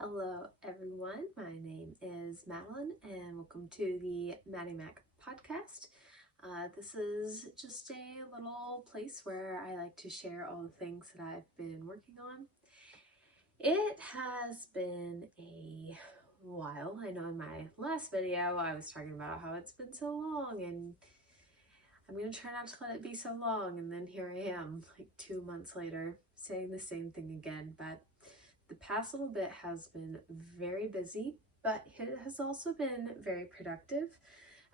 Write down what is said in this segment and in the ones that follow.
Hello everyone, my name is Madeline and welcome to the MadyMack podcast. This is just a little place where I like to share all the things that I've been working on. It has been a while. I know in my last video I was talking about how it's been so long and I'm going to try not to let it be so long, and then here I am like 2 months later saying the same thing again, but the past little bit has been very busy, but it has also been very productive.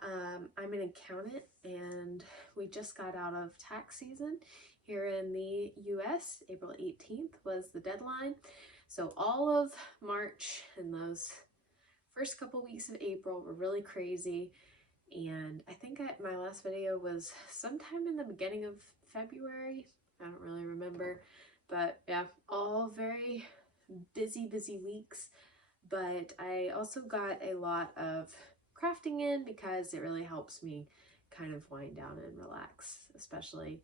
I'm an accountant and we just got out of tax season here in the US. April 18th was the deadline. So all of March and those first couple weeks of April were really crazy. And I think my last video was sometime in the beginning of February. I don't really remember, but yeah, all very busy weeks. But I also got a lot of crafting in because it really helps me kind of wind down and relax, especially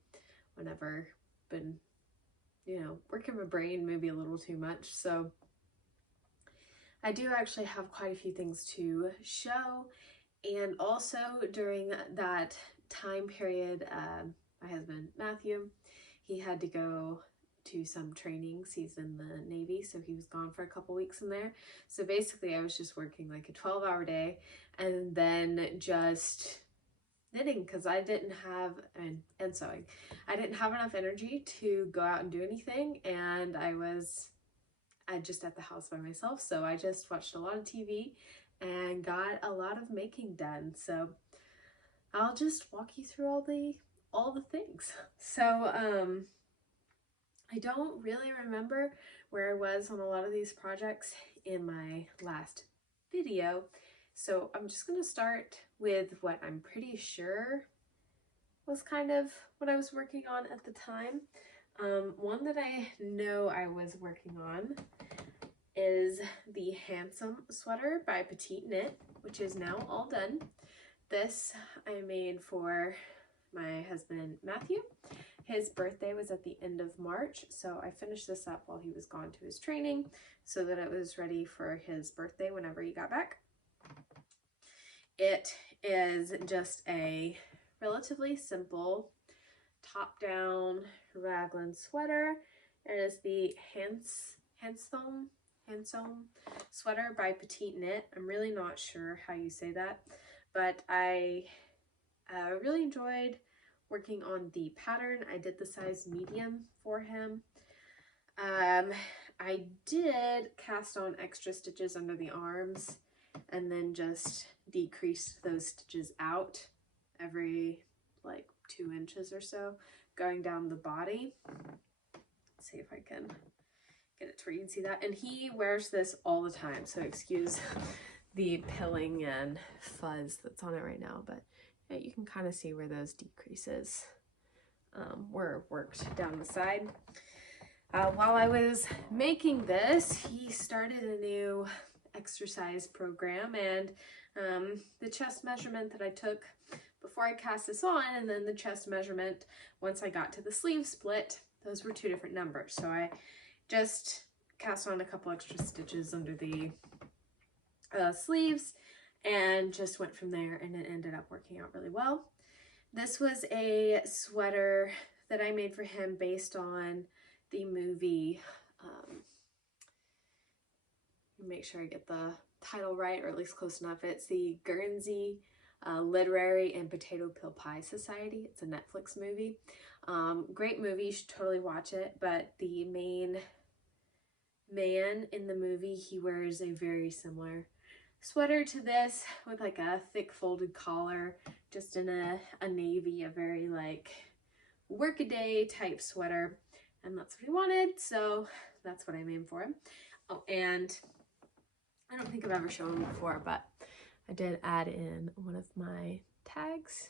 whenever I've been, working my brain maybe a little too much. So I do actually have quite a few things to show. And also during that time period, my husband Matthew, he had to go to some trainings. He's in the Navy, so he was gone for a couple weeks in there. So basically I was just working like a 12-hour day and then just knitting because I didn't have, and sewing. I didn't have enough energy to go out and do anything, and I just at the house by myself, so I just watched a lot of TV and got a lot of making done. So I'll just walk you through all the things. So I don't really remember where I was on a lot of these projects in my last video. So I'm just going to start with what I'm pretty sure was kind of what I was working on at the time. One that I know I was working on is the Handsome sweater by Petite Knit, which is now all done. This I made for my husband Matthew. His birthday was at the end of March, so I finished this up while he was gone to his training so that it was ready for his birthday whenever he got back. It is just a relatively simple top-down raglan sweater. It is the Hanstholm sweater by Petite Knit. I'm really not sure how you say that, but I really enjoyed working on the pattern. I did the size medium for him. I did cast on extra stitches under the arms and then just decreased those stitches out every like 2 inches or so going down the body. Let's see if I can get it to where you can see that. And he wears this all the time, so excuse the pilling and fuzz that's on it right now, but yeah, you can kind of see where those decreases were worked down the side. While I was making this, he started a new exercise program, and the chest measurement that I took before I cast this on and then the chest measurement once I got to the sleeve split, those were 2 different numbers. So I just cast on a couple extra stitches under the sleeves and just went from there, and it ended up working out really well. This was a sweater that I made for him based on the movie, make sure I get the title right, or at least close enough. It's the Guernsey Literary and Potato Peel Pie Society. It's a Netflix movie. Great movie, you should totally watch it, but the main man in the movie, he wears a very similar sweater to this with like a thick folded collar, just in a navy, a very like workaday type sweater, and that's what he wanted, so that's what I made for him. Oh, and I don't think I've ever shown him before, but I did add in one of my tags.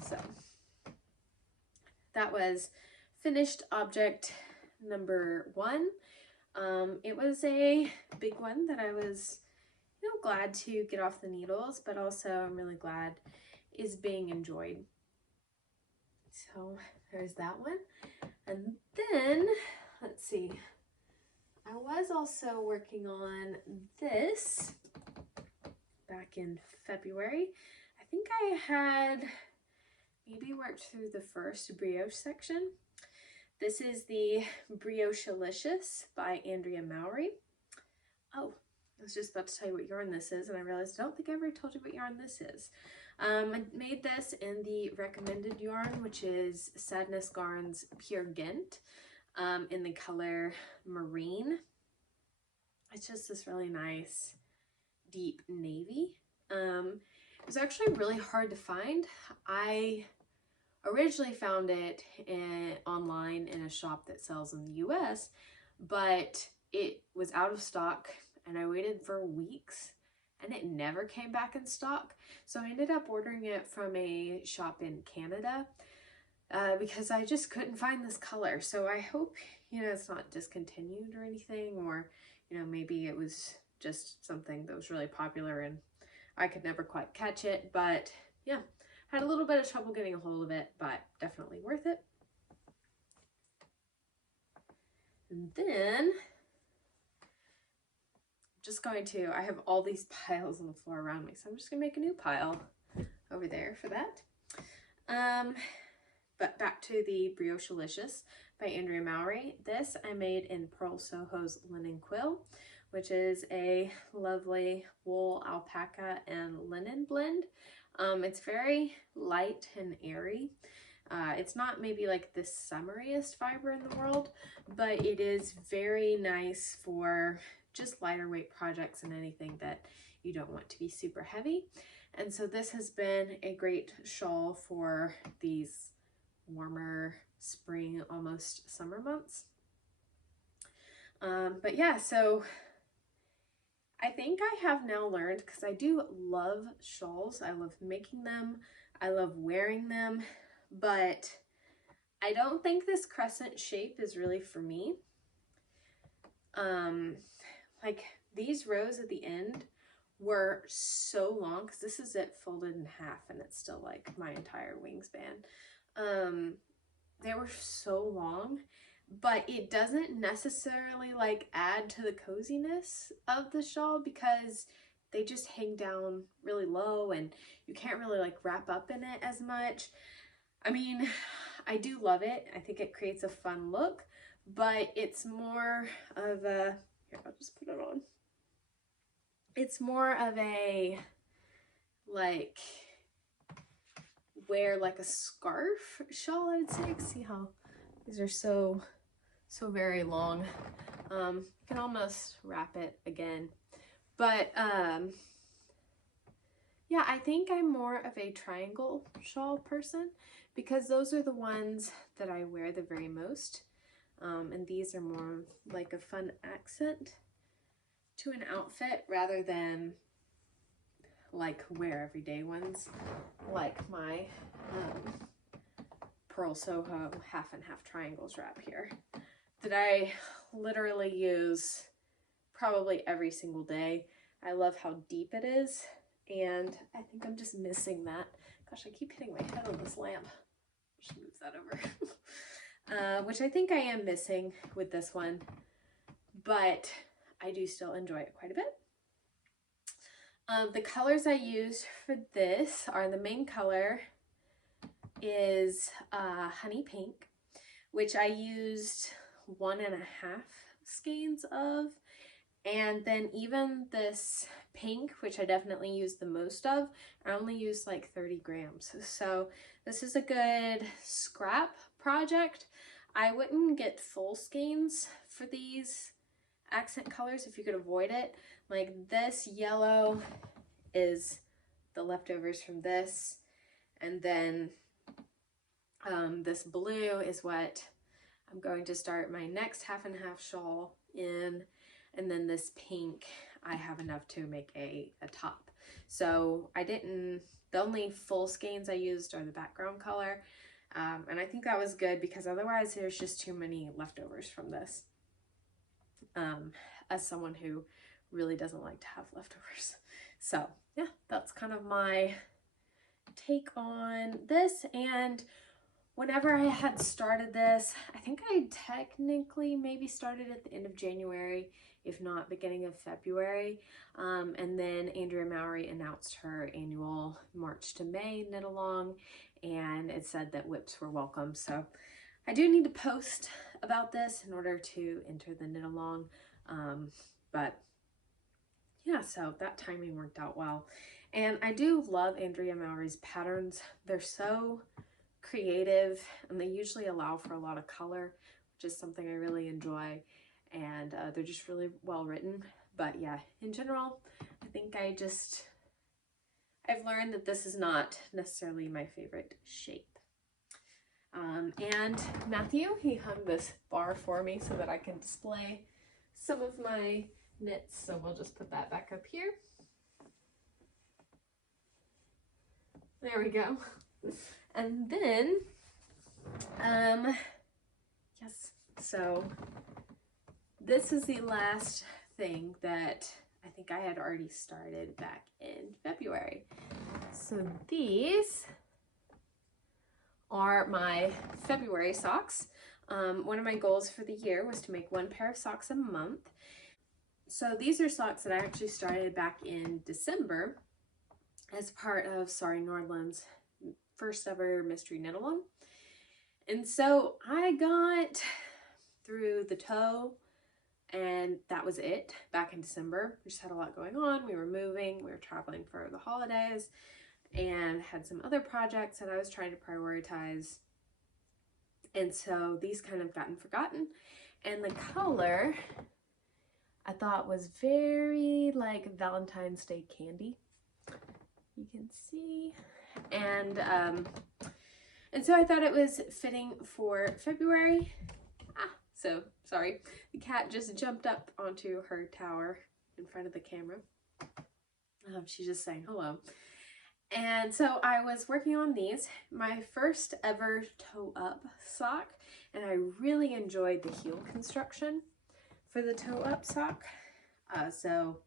So that was finished object number 1. It was a big one that I was glad to get off the needles, but also I'm really glad is being enjoyed. So there's that one. And then let's see, I was also working on this back in February. I think I had maybe worked through the first brioche section. This is the Briochealicious by Andrea Mowry. Oh, I was just about to tell you what yarn this is, and I realized I don't think I ever told you what yarn this is. I made this in the recommended yarn, which is Sadnes Garn's Pure Ghent, in the color Marine. It's just this really nice deep navy. It was actually really hard to find. I originally found it online in a shop that sells in the US, but it was out of stock and I waited for weeks and it never came back in stock. So I ended up ordering it from a shop in Canada because I just couldn't find this color. So I hope, you know, it's not discontinued or anything, or, you know, maybe it was just something that was really popular and I could never quite catch it. But yeah, had a little bit of trouble getting a hold of it, but definitely worth it. And then just going to, I have all these piles on the floor around me, so I'm just gonna make a new pile over there for that. But back to the Briochealicious by Andrea Mowry. This I made in Purl Soho's linen quill, which is a lovely wool, alpaca, and linen blend. It's very light and airy. It's not maybe like the summariest fiber in the world, but it is very nice for just lighter weight projects and anything that you don't want to be super heavy. And so this has been a great shawl for these warmer spring, almost summer months. But yeah, so I think I have now learned, because I do love shawls, I love making them, I love wearing them, but I don't think this crescent shape is really for me. Like these rows at the end were so long, because this is it folded in half and it's still like my entire wingspan. They were so long, but it doesn't necessarily like add to the coziness of the shawl because they just hang down really low and you can't really like wrap up in it as much. I mean, I do love it. I think it creates a fun look, but it's more of a, here, I'll just put it on. It's more of a, like, wear like a scarf shawl, I would say. See how these are so very long. You can almost wrap it again. But yeah, I think I'm more of a triangle shawl person because those are the ones that I wear the very most. And these are more like a fun accent to an outfit rather than like wear everyday ones, like my Purl Soho half and half triangles wrap here that I literally use probably every single day. I love how deep it is, and I think I'm just missing that. Gosh, I keep hitting my head on this lamp. Just move that over. Which I think I am missing with this one, but I do still enjoy it quite a bit. The colors I used for this are, the main color is honey pink, which I used 1.5 skeins of, and then even this pink, which I definitely used the most of, I only used like 30 grams. So this is a good scrap project. I wouldn't get full skeins for these accent colors if you could avoid it. Like this yellow is the leftovers from this, and then this blue is what I'm going to start my next half and half shawl in, and then this pink I have enough to make a top. So I didn't, the only full skeins I used are the background color, and I think that was good because otherwise there's just too many leftovers from this. As someone who really doesn't like to have leftovers. So yeah, that's kind of my take on this. And whenever I had started this, I think I technically maybe started at the end of January, if not beginning of February. And then Andrea Mowry announced her annual March to May knit along, and it said that whips were welcome. So I do need to post about this in order to enter the knit along. But yeah, so that timing worked out well. And I do love Andrea Mowry's patterns. They're so creative, and they usually allow for a lot of color, which is something I really enjoy. And they're just really well written. But yeah, in general, I think I've learned that this is not necessarily my favorite shape. And Matthew, he hung this bar for me so that I can display some of my knits. So we'll just put that back up here. There we go. And then, yes, so this is the last thing that I think I had already started back in February. So these are my February socks. One of my goals for the year was to make 1 pair of socks a month. So these are socks that I actually started back in December as part of Sari Nordlund's first ever mystery knit along. And so I got through the toe, and that was it back in December. We just had a lot going on. We were moving, we were traveling for the holidays, and had some other projects that I was trying to prioritize. And so these kind of gotten forgotten. And the color I thought was very like Valentine's Day candy. You can see. And so I thought it was fitting for February. So sorry, the cat just jumped up onto her tower in front of the camera. She's just saying hello. And so I was working on these, my first ever toe up sock, and I really enjoyed the heel construction for the toe up sock. So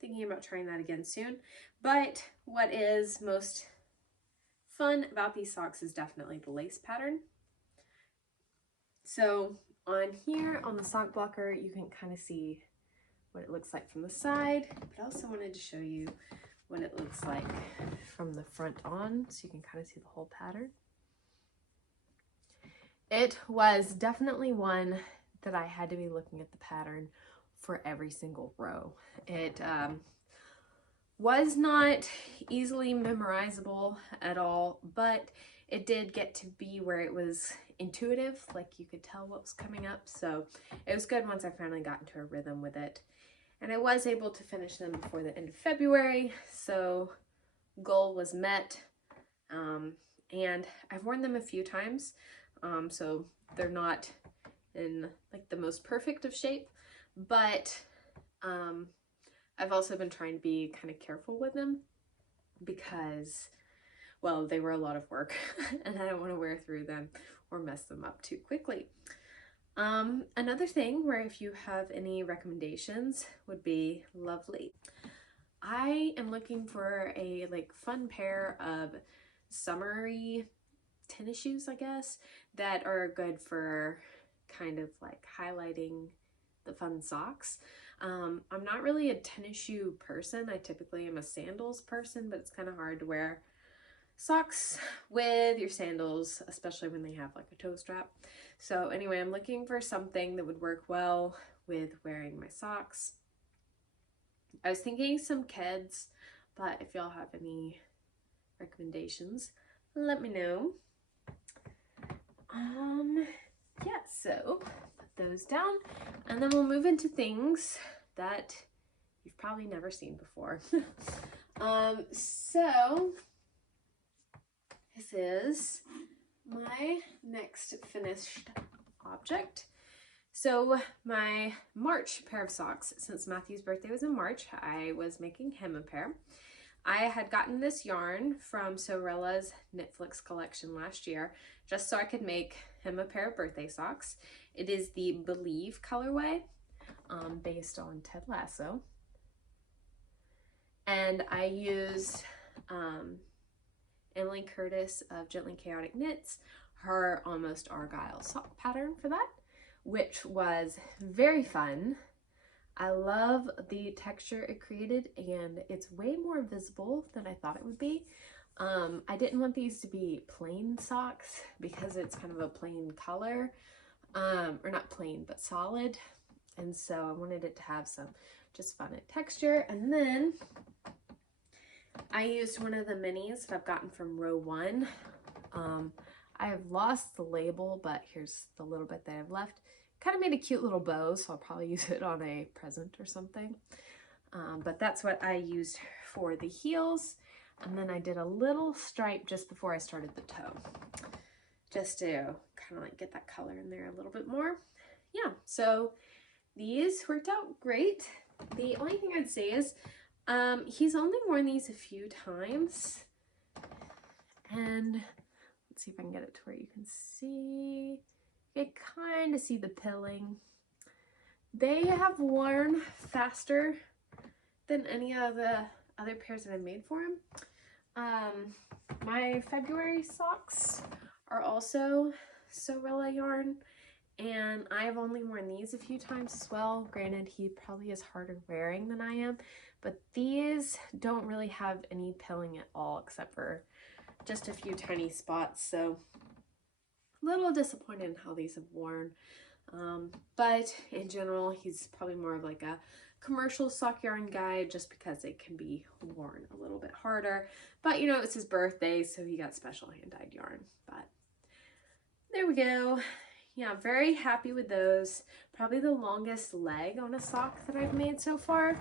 thinking about trying that again soon. But what is most fun about these socks is definitely the lace pattern. So on here, on the sock blocker, you can kind of see what it looks like from the side, but I also wanted to show you what it looks like from the front on, so you can kind of see the whole pattern. It was definitely one that I had to be looking at the pattern for every single row. It was not easily memorizable at all, but it did get to be where it was intuitive, like you could tell what was coming up. So it was good once I finally got into a rhythm with it. And I was able to finish them before the end of February, so goal was met. And I've worn them a few times, so they're not in like the most perfect of shape, but I've also been trying to be kind of careful with them because, well, they were a lot of work and I don't want to wear through them or mess them up too quickly. Another thing where if you have any recommendations would be lovely. I am looking for a like fun pair of summery tennis shoes, I guess, that are good for kind of like highlighting the fun socks. I'm not really a tennis shoe person. I typically am a sandals person, but it's kind of hard to wear socks with your sandals, especially when they have like a toe strap. So anyway, I'm looking for something that would work well with wearing my socks. I was thinking some Keds, but if y'all have any recommendations, let me know. Yeah, so put those down, and then we'll move into things that you've probably never seen before. So this is my next finished object. So my March pair of socks, since Matthew's birthday was in March, I was making him a pair. I had gotten this yarn from Sewrella's Knitflix collection last year, just so I could make him a pair of birthday socks. It is the Believe colorway, based on Ted Lasso. And I used Emily Curtis of Gently Chaotic Knits, her almost Argyle sock pattern for that, which was very fun. I love the texture it created, and it's way more visible than I thought it would be. I didn't want these to be plain socks because it's kind of a plain color, or not plain, but solid. And so I wanted it to have some just fun texture. And then I used one of the minis that I've gotten from row 1. I have lost the label, but here's the little bit that I've left. Kind of made a cute little bow, so I'll probably use it on a present or something. But that's what I used for the heels. And then I did a little stripe just before I started the toe, just to kind of like get that color in there a little bit more. Yeah, so these worked out great. The only thing I'd say is he's only worn these a few times. And let's see if I can get it to where you can see. You can kind of see the pilling. They have worn faster than any of the other pairs that I made for him. My February socks are also Sewrella yarn, and I've only worn these a few times as well. Granted, he probably is harder wearing than I am, but these don't really have any pilling at all except for just a few tiny spots, so a little disappointed in how these have worn. But in general, he's probably more of like a commercial sock yarn guy just because it can be worn a little bit harder. But you know, it's his birthday, so he got special hand-dyed yarn. But there we go. Yeah, very happy with those. Probably the longest leg on a sock that I've made so far.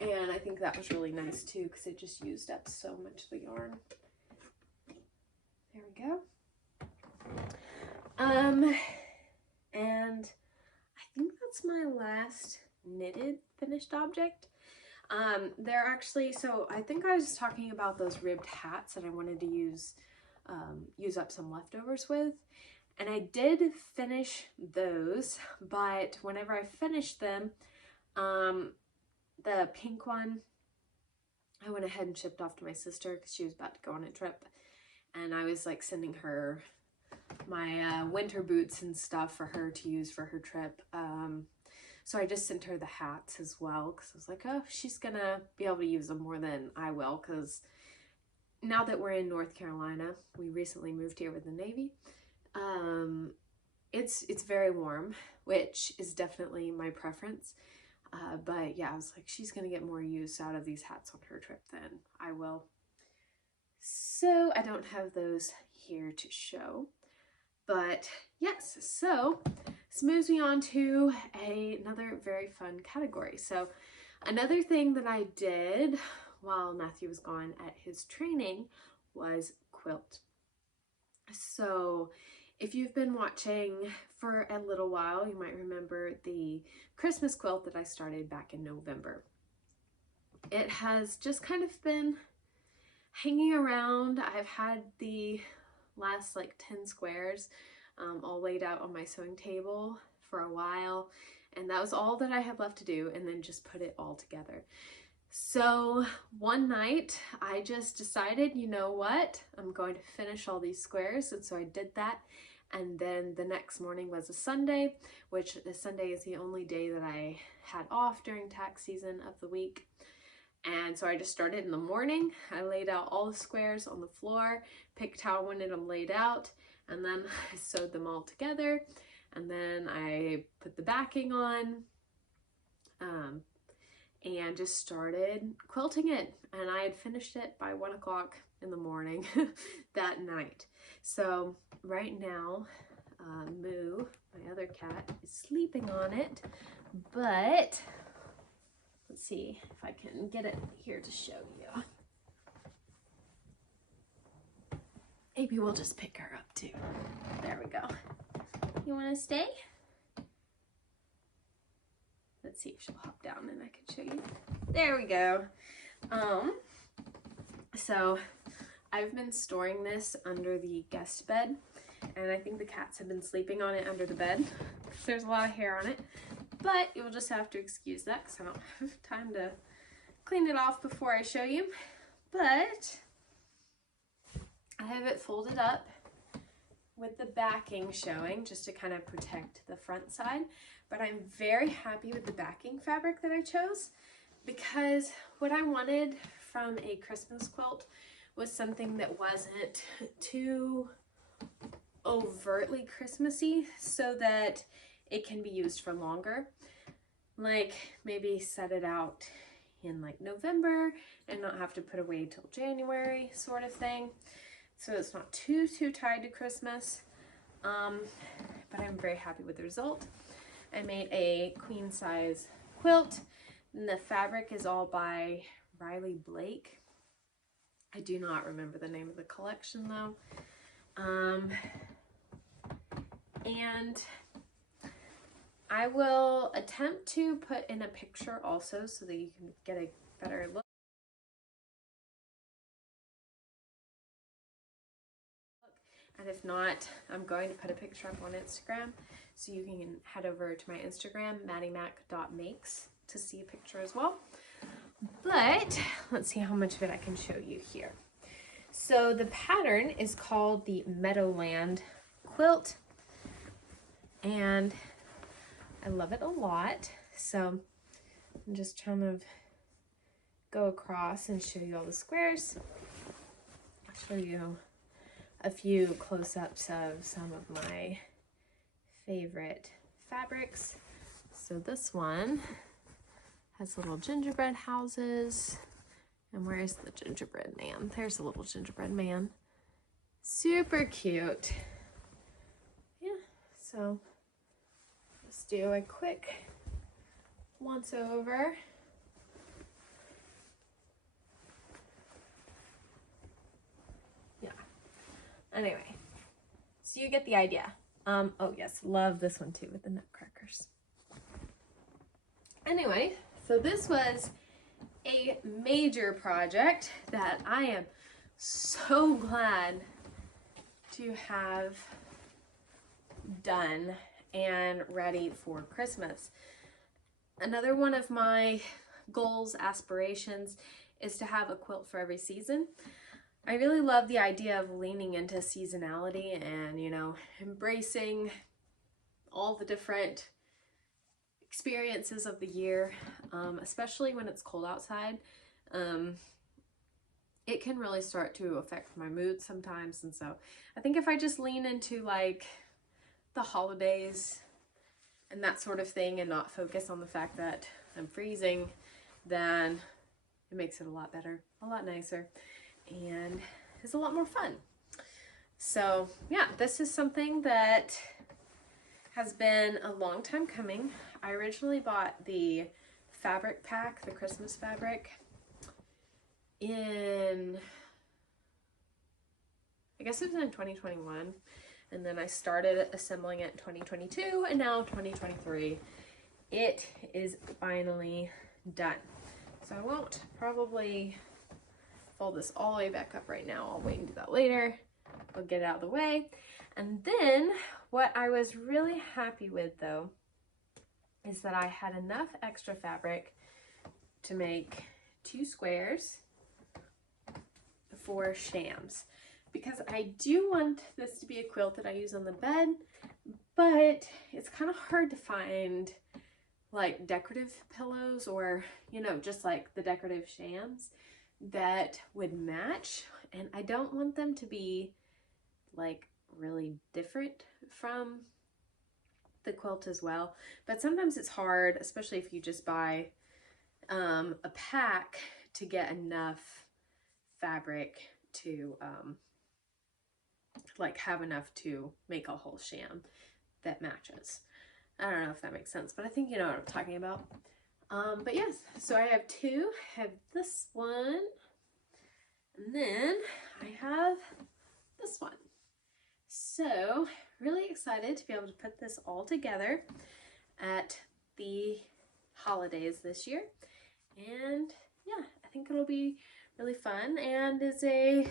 And I think that was really nice too because it just used up so much of the yarn. There we go. And I think that's my last knitted finished object. They're actually, so I think I was talking about those ribbed hats that I wanted to use up some leftovers with, and I did finish those, but whenever I finished them, the pink one, I went ahead and shipped off to my sister because she was about to go on a trip, and I was like sending her my winter boots and stuff for her to use for her trip. So I just sent her the hats as well because I was like, oh, she's gonna be able to use them more than I will, because now that we're in North Carolina, we recently moved here with the Navy. It's very warm, which is definitely my preference. But yeah, I was like, she's gonna get more use out of these hats on her trip than I will. So I don't have those here to show. But yes, so this moves me on to another very fun category. So another thing that I did while Matthew was gone at his training was quilt. So if you've been watching for a little while, you might remember the Christmas quilt that I started back in November. It has just kind of been hanging around. I've had the last like 10 squares all laid out on my sewing table for a while, and that was all that I had left to do, and then just put it all together. So one night I just decided, you know what, I'm going to finish all these squares, and so I did that. And then the next morning was a Sunday, which the Sunday is the only day that I had off during tax season of the week. And so I just started in the morning. I laid out all the squares on the floor, picked how I wanted them laid out, and then I sewed them all together. And then I put the backing on and just started quilting it. And I had finished it by 1 o'clock in the morning that night. So right now, Moo, my other cat, is sleeping on it, but let's see if I can get it here to show you. Maybe we'll just pick her up too. There we go. You want to stay? Let's see if she'll hop down and I can show you. There we go. So I've been storing this under the guest bed, and I think the cats have been sleeping on it under the bed because there's a lot of hair on it. But you'll just have to excuse that because I don't have time to clean it off before I show you. But I have it folded up with the backing showing just to kind of protect the front side, but I'm very happy with the backing fabric that I chose because what I wanted from a Christmas quilt was something that wasn't too overtly Christmassy so that it can be used for longer. Like maybe set it out in like November and not have to put away till January sort of thing. So it's not too tied to Christmas. But I'm very happy with the result. I made a queen size quilt and the fabric is all by Riley Blake. I do not remember the name of the collection though. And I will attempt to put in a picture also so that you can get a better look. And if not, I'm going to put a picture up on Instagram so you can head over to my Instagram, MadyMack.makes, to see a picture as well. But let's see how much of it I can show you here. So the pattern is called the Meadowland quilt, and I love it a lot. So I'm just trying to go across and show you all the squares. I'll show you a few close-ups of some of my favorite fabrics. So this one has little gingerbread houses. And where's the gingerbread man? There's a little gingerbread man. Super cute. Yeah, so let's do a quick once over. Yeah. Anyway, so you get the idea. Oh yes, love this one too with the nutcrackers. Anyway, so this was a major project that I am so glad to have done and ready for Christmas. Another one of my goals, aspirations, is to have a quilt for every season. I really love the idea of leaning into seasonality and, you know, embracing all the different experiences of the year, especially when it's cold outside. It can really start to affect my mood sometimes, and so I think if I just lean into like the holidays and that sort of thing and not focus on the fact that I'm freezing, then it makes it a lot better, a lot nicer, and it's a lot more fun. So yeah, this is something that has been a long time coming. I originally bought the fabric pack, the Christmas fabric, in, I guess it was in 2021, and then I started assembling it in 2022, and now 2023. It is finally done. So I won't probably fold this all the way back up right now. I'll wait and do that later. I'll get it out of the way. And then what I was really happy with though is that I had enough extra fabric to make 2 squares for shams, because I do want this to be a quilt that I use on the bed, but it's kind of hard to find like decorative pillows or, you know, just like the decorative shams that would match, and I don't want them to be like really different from the quilt as well. But sometimes it's hard, especially if you just buy a pack, to get enough fabric to like have enough to make a whole sham that matches. I don't know if that makes sense, but I think you know what I'm talking about. But yes, so I have 2. I have this one, and then I have this one. So really excited to be able to put this all together at the holidays this year. And yeah, I think it'll be really fun and is a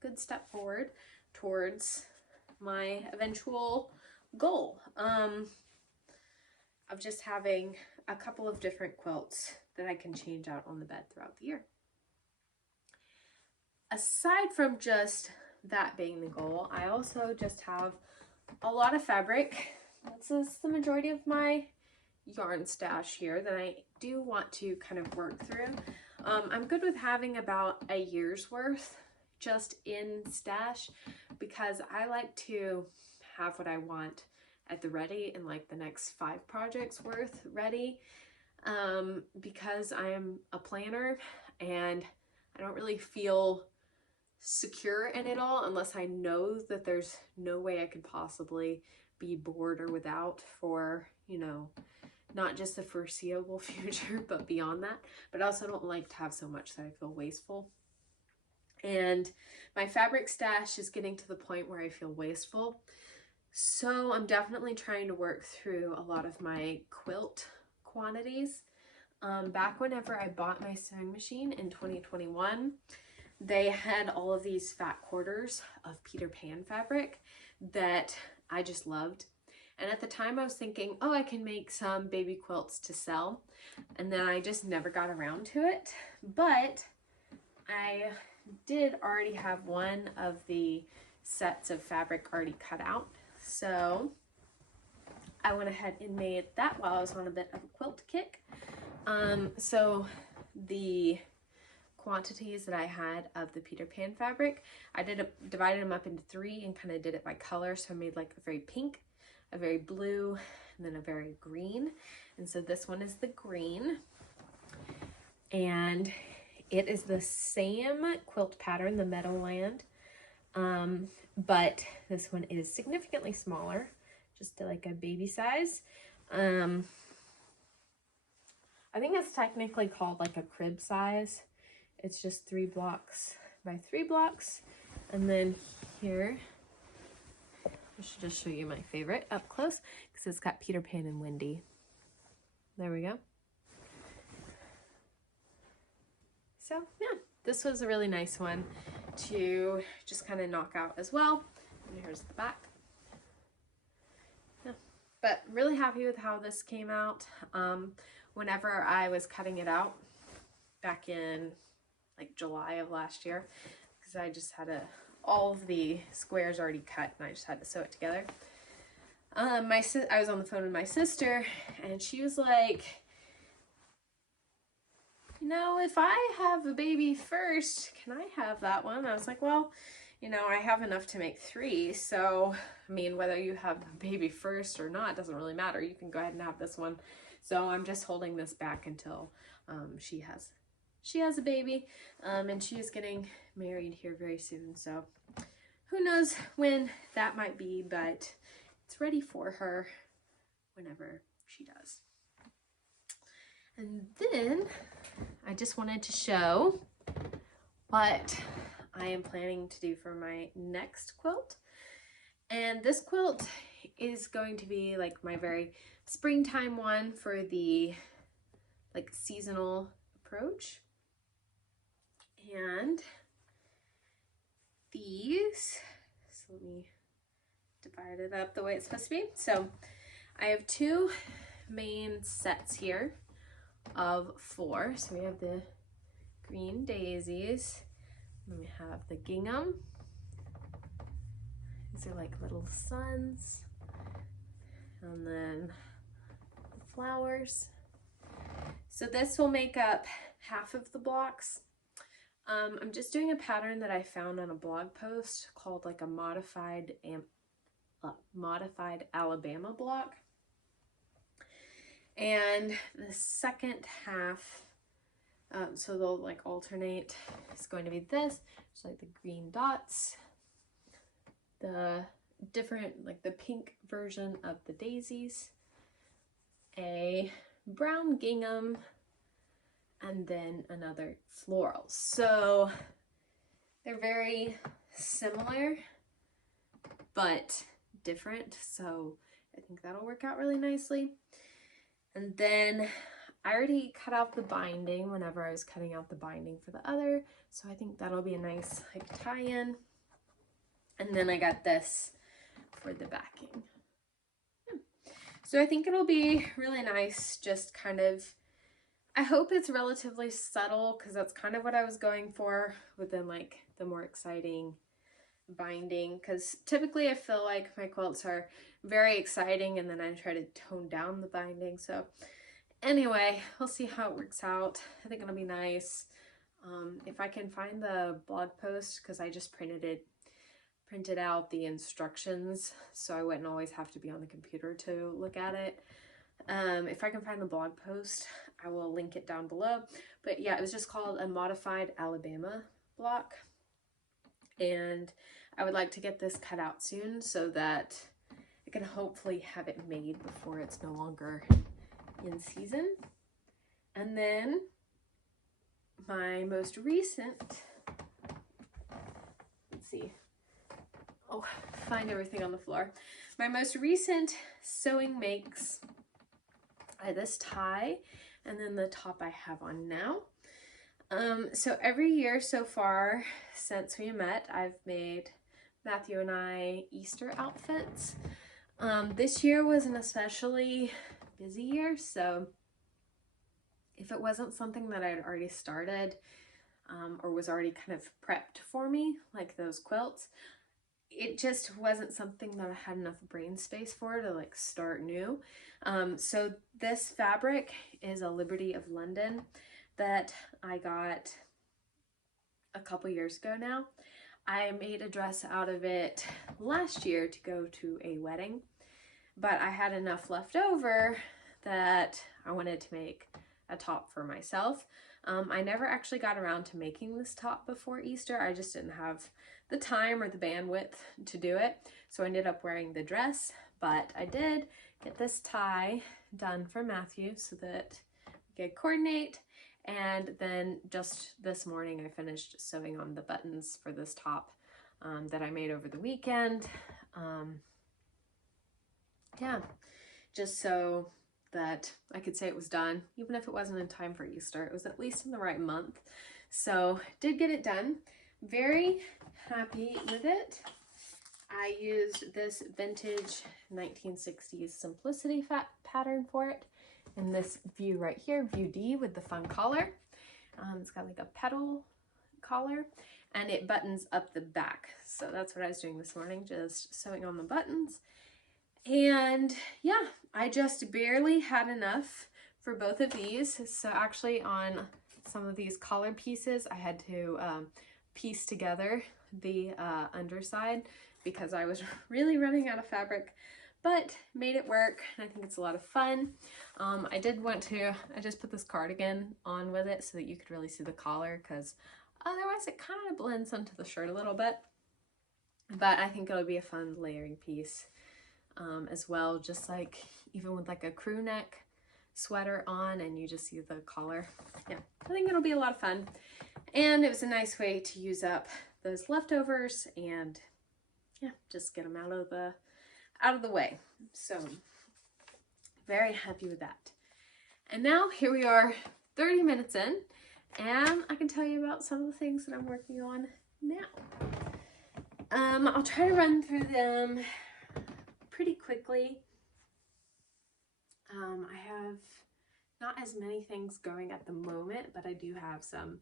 good step forward towards my eventual goal of just having a couple of different quilts that I can change out on the bed throughout the year. Aside from just that being the goal, I also just have a lot of fabric. This is the majority of my yarn stash here that I do want to kind of work through. I'm good with having about a year's worth just in stash, because I like to have what I want at the ready in like the next 5 projects worth ready, because I am a planner and I don't really feel secure in it all unless I know that there's no way I could possibly be bored or without for, you know, not just the foreseeable future, but beyond that. But I also don't like to have so much that I feel wasteful. And my fabric stash is getting to the point where I feel wasteful. So I'm definitely trying to work through a lot of my quilt quantities. Back whenever I bought my sewing machine in 2021, they had all of these fat quarters of Peter Pan fabric that I just loved. And at the time I was thinking, oh, I can make some baby quilts to sell. And then I just never got around to it. But I did already have one of the sets of fabric already cut out. So I went ahead and made that while I was on a bit of a quilt kick. So the quantities that I had of the Peter Pan fabric, I divided them up into 3 and kind of did it by color. So I made like a very pink, a very blue, and then a very green. And so this one is the green. And it is the same quilt pattern, the Meadowland, but this one is significantly smaller, just like a baby size. I think it's technically called like a crib size. It's just 3 blocks by 3 blocks. And then here, I should just show you my favorite up close because it's got Peter Pan and Wendy. There we go. So yeah, this was a really nice one to just kind of knock out as well. And here's the back. Yeah, but really happy with how this came out. Whenever I was cutting it out back in like July of last year, because I just had all of the squares already cut and I just had to sew it together. I was on the phone with my sister and she was like, you know, if I have a baby first, can I have that one? I was like, well, you know, I have enough to make 3. So, I mean, whether you have a baby first or not, doesn't really matter. You can go ahead and have this one. So I'm just holding this back until she has a baby, and she is getting married here very soon. So who knows when that might be, but it's ready for her whenever she does. And then I just wanted to show what I am planning to do for my next quilt. And this quilt is going to be like my very springtime one for the like seasonal approach. And these, so let me divide it up the way it's supposed to be. So I have 2 main sets here of 4. So we have the green daisies, and we have the gingham. These are like little suns, and then the flowers. So this will make up half of the blocks. I'm just doing a pattern that I found on a blog post called like a modified Alabama block. And the second half, so they'll like alternate, is going to be this, just like the green dots, the different, like the pink version of the daisies, a brown gingham, and then another floral. So they're very similar, but different. So I think that'll work out really nicely. And then I already cut out the binding whenever I was cutting out the binding for the other. So I think that'll be a nice like tie-in. And then I got this for the backing. So I think it'll be really nice, just kind of, I hope it's relatively subtle because that's kind of what I was going for within like the more exciting binding, because typically I feel like my quilts are very exciting and then I try to tone down the binding. So anyway, we'll see how it works out. I think it'll be nice. If I can find the blog post, because I just printed out the instructions so I wouldn't always have to be on the computer to look at it. If I can find the blog post, I will link it down below. But yeah, it was just called a modified Alabama block. And I would like to get this cut out soon so that I can hopefully have it made before it's no longer in season. And then my most recent, let's see, oh, find everything on the floor. My most recent sewing makes this tie and then the top I have on now. So every year so far since we met, I've made Matthew and I Easter outfits. This year was an especially busy year, so if it wasn't something that I had already started or was already kind of prepped for me, like those quilts, it just wasn't something that I had enough brain space for to like start new. So this fabric is a Liberty of London that I got a couple years ago now. I made a dress out of it last year to go to a wedding, but I had enough left over that I wanted to make a top for myself. I never actually got around to making this top before Easter. I just didn't have the time or the bandwidth to do it. So I ended up wearing the dress, but I did get this tie done for Matthew so that we could coordinate. And then just this morning I finished sewing on the buttons for this top that I made over the weekend. Yeah, just so that I could say it was done, even if it wasn't in time for Easter. It was at least in the right month. So did get it done. Very happy with it. I used this vintage 1960s simplicity pattern for it in this view right here, view D, with the fun collar. It's got like a petal collar and it buttons up the back. So that's what I was doing this morning, just sewing on the buttons. And yeah, I just barely had enough for both of these. So actually on some of these collar pieces, I had to piece together the underside because I was really running out of fabric, but made it work. And I think it's a lot of fun. I just put this cardigan on with it so that you could really see the collar, because otherwise it kind of blends into the shirt a little bit. But I think it'll be a fun layering piece as well, just like even with like a crew neck sweater on and you just see the collar. Yeah, I think it'll be a lot of fun. And it was a nice way to use up those leftovers and yeah, just get them out of the way. So very happy with that. And now here we are 30 minutes in, and I can tell you about some of the things that I'm working on now. I'll try to run through them pretty quickly. I have not as many things going at the moment, but I do have some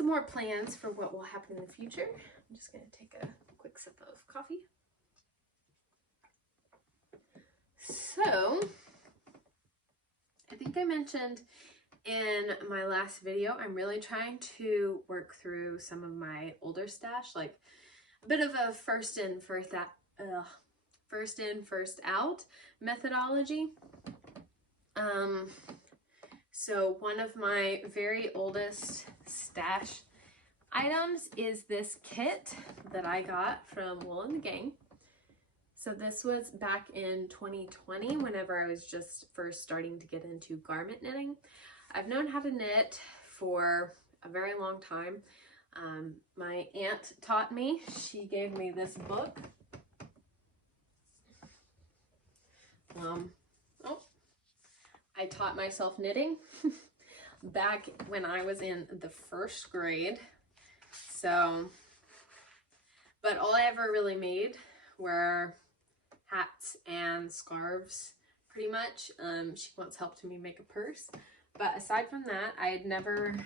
more plans for what will happen in the future. I'm just going to take a quick sip of coffee. So, I think I mentioned in my last video, I'm really trying to work through some of my older stash, like a bit of a first in, first out methodology. So one of my very oldest stash items is this kit that I got from Wool and the Gang. So this was back in 2020, whenever I was just first starting to get into garment knitting. I've known how to knit for a very long time. My aunt taught me. She gave me this book. I taught myself knitting back when I was in the first grade. So, but all I ever really made were hats and scarves, pretty much. She once helped me make a purse. But aside from that, I had never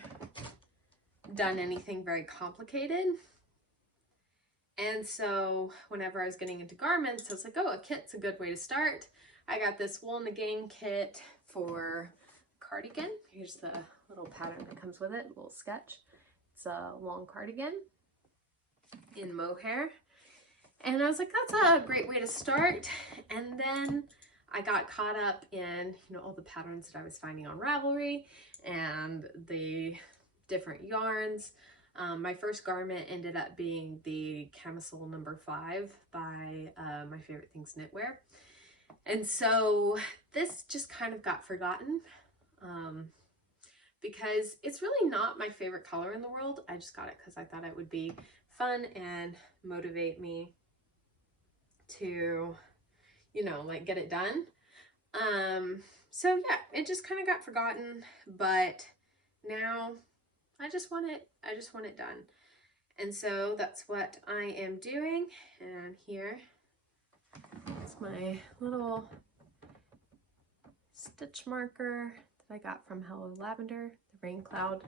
done anything very complicated. And so whenever I was getting into garments, I was like, oh, a kit's a good way to start. I got this Wool in the Gang kit for cardigan. Here's the little pattern that comes with it, a little sketch. It's a long cardigan in mohair. And I was like, that's a great way to start. And then I got caught up in, you know, all the patterns that I was finding on Ravelry and the different yarns. My first garment ended up being the camisole number 5 by My Favorite Things Knitwear. And so this just kind of got forgotten because it's really not my favorite color in the world. I just got it because I thought it would be fun and motivate me to, you know, like get it done. So yeah, it just kind of got forgotten, but now I just want it done. And so that's what I am doing. And here is my little stitch marker that I got from Hello Lavender, the rain cloud.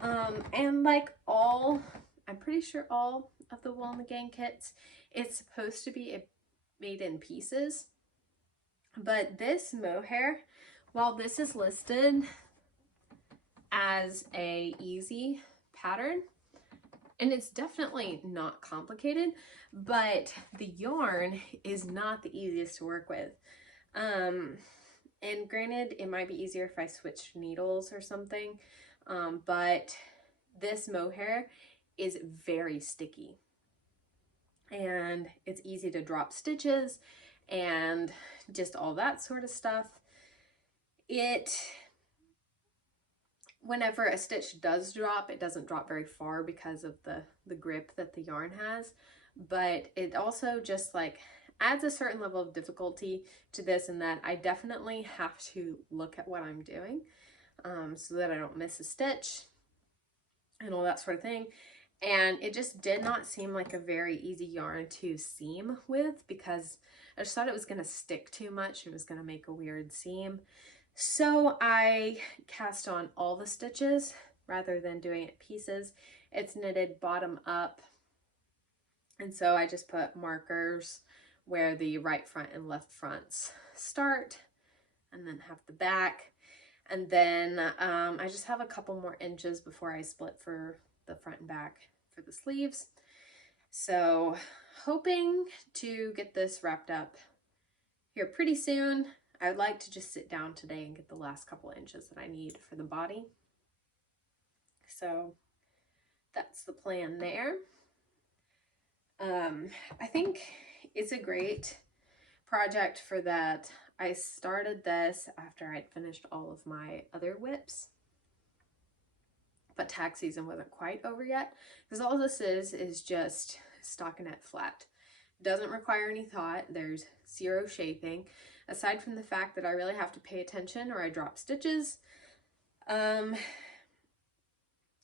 And like I'm pretty sure all of the Wool in the Gang kits, it's supposed to be made in pieces. But this mohair, while this is listed as a easy pattern, and it's definitely not complicated, but the yarn is not the easiest to work with. And granted, it might be easier if I switch needles or something, but this mohair is very sticky and it's easy to drop stitches and just all that sort of stuff. Whenever a stitch does drop, it doesn't drop very far because of the grip that the yarn has, but it also just like adds a certain level of difficulty to this, and that I definitely have to look at what I'm doing so that I don't miss a stitch and all that sort of thing. And it just did not seem like a very easy yarn to seam with because I just thought it was going to stick too much. It was going to make a weird seam. So I cast on all the stitches rather than doing it pieces. It's knitted bottom up. And so I just put markers where the right front and left fronts start, and then have the back. And then I just have a couple more inches before I split for the front and back for the sleeves. So hoping to get this wrapped up here pretty soon. I would like to just sit down today and get the last couple inches that I need for the body. So that's the plan there. I think it's a great project for that. I started this after I'd finished all of my other whips, but tack season wasn't quite over yet, because all this is just stockinette flat. It doesn't require any thought. There's zero shaping, aside from the fact that I really have to pay attention or I drop stitches.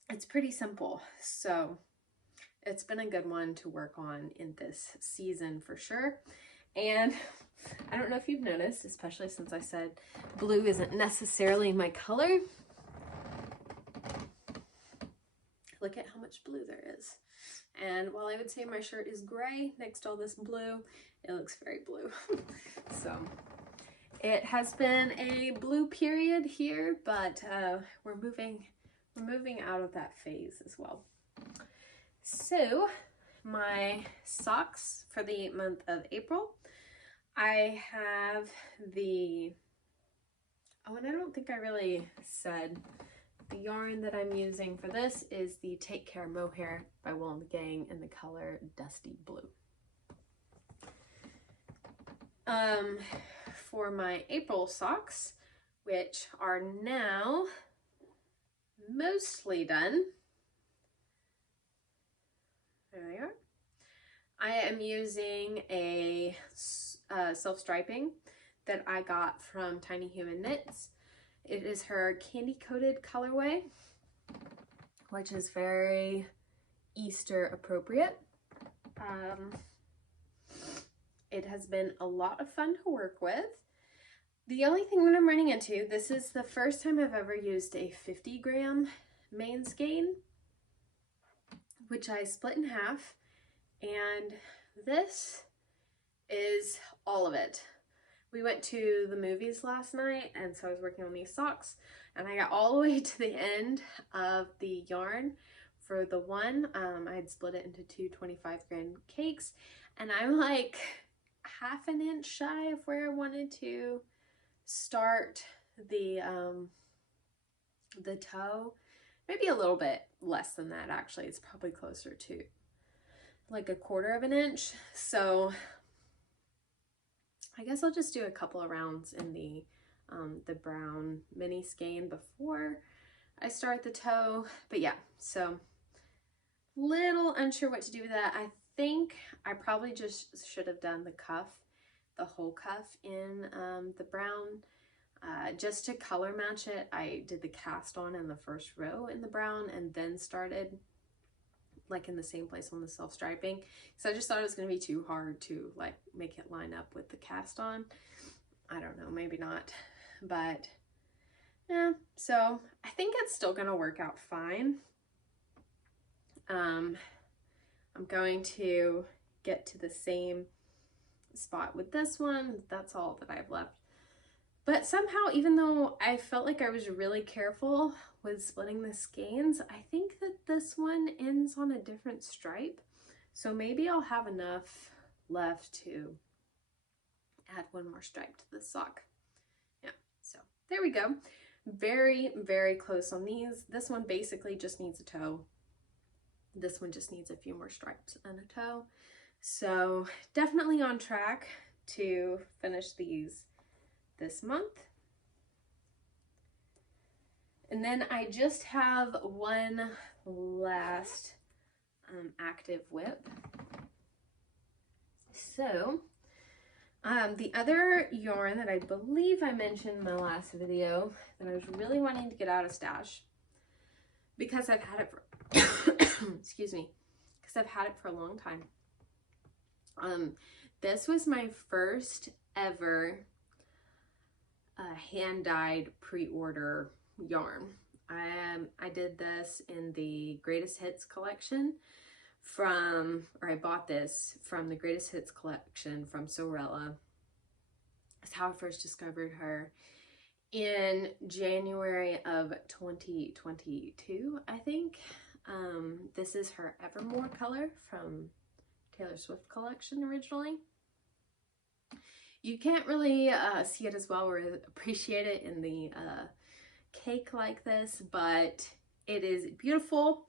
It's pretty simple, so it's been a good one to work on in this season for sure. And I don't know if you've noticed, especially since I said blue isn't necessarily my color. Look at how much blue there is. And while I would say my shirt is gray next to all this blue, it looks very blue. So it has been a blue period here, but we're moving out of that phase as well. So my socks for the month of April, I have the, oh, and I don't think I really said, the yarn that I'm using for this is the Take Care Mohair by Wool in the Gang in the color Dusty Blue. For my April socks, which are now mostly done, there they are. I am using a self-striping that I got from Tiny Human Knits. It is her candy coated colorway, which is very Easter appropriate. It has been a lot of fun to work with. The only thing that I'm running into, this is the first time I've ever used a 50-gram main skein, which I split in half And this is all of it. We went to the movies last night, and so I was working on these socks, and I got all the way to the end of the yarn for the one. I had split it into two 25-gram cakes, and I'm like half an inch shy of where I wanted to start the toe. Maybe a little bit less than that, actually. It's probably closer to like a 1/4 of an inch. So I guess I'll just do a couple of rounds in the brown mini skein before I start the toe. But yeah, so little unsure what to do with that. I think I probably just should have done the cuff, the whole cuff in the brown. Just to color match it, I did the cast on in the first row in the brown and then started like in the same place on the self-striping. So I just thought it was going to be too hard to like make it line up with the cast on. I don't know, maybe not, but yeah, so I think it's still going to work out fine. I'm going to get to the same spot with this one. That's all that I've left. But somehow, even though I felt like I was really careful with splitting the skeins, I think that this one ends on a different stripe. So maybe I'll have enough left to add one more stripe to this sock. Yeah, so there we go. Very, very close on these. This one basically just needs a toe. This one just needs a few more stripes and a toe. So definitely on track to finish these this month. And then I just have one last active whip. So the other yarn that I believe I mentioned in my last video that I was really wanting to get out of stash because I've had it for excuse me, because I've had it for a long time. This was my first ever hand-dyed pre-order yarn. I did this in the Greatest Hits collection I bought this from the Greatest Hits collection from Sewrella. That's how I first discovered her in January of 2022, I think. This is her Evermore color from Taylor Swift collection originally. You can't really see it as well or appreciate it in the cake like this, but it is beautiful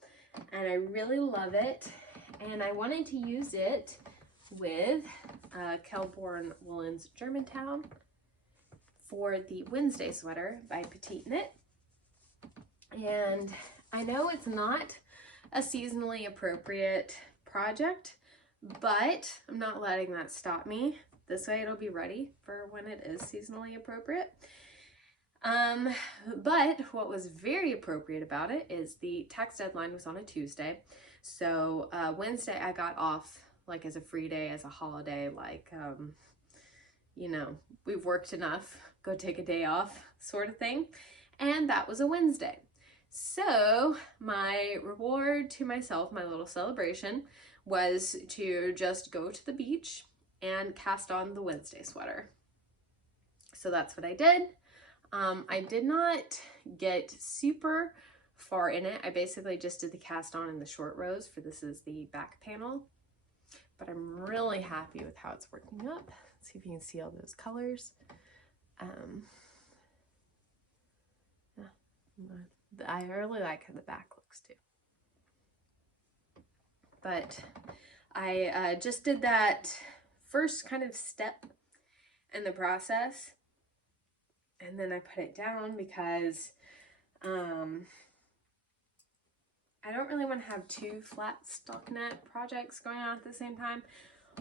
and I really love it. And I wanted to use it with Kelborn Woolens Germantown for the Wednesday sweater by Petite Knit. And I know it's not a seasonally appropriate project, but I'm not letting that stop me. This way it'll be ready for when it is seasonally appropriate. But what was very appropriate about it is the tax deadline was on a Tuesday. So Wednesday I got off like as a free day, as a holiday, like, you know, we've worked enough, go take a day off sort of thing. And that was a Wednesday. So my reward to myself, my little celebration, was to just go to the beach and cast on the Wednesday sweater. So that's what I did. I did not get super far in it. I basically just did the cast on in the short rows, for this is the back panel. But I'm really happy with how it's working up. Let's see if you can see all those colors. I really like how the back looks too. But I just did that first kind of step in the process, and then I put it down because I don't really want to have two flat stockinette projects going on at the same time,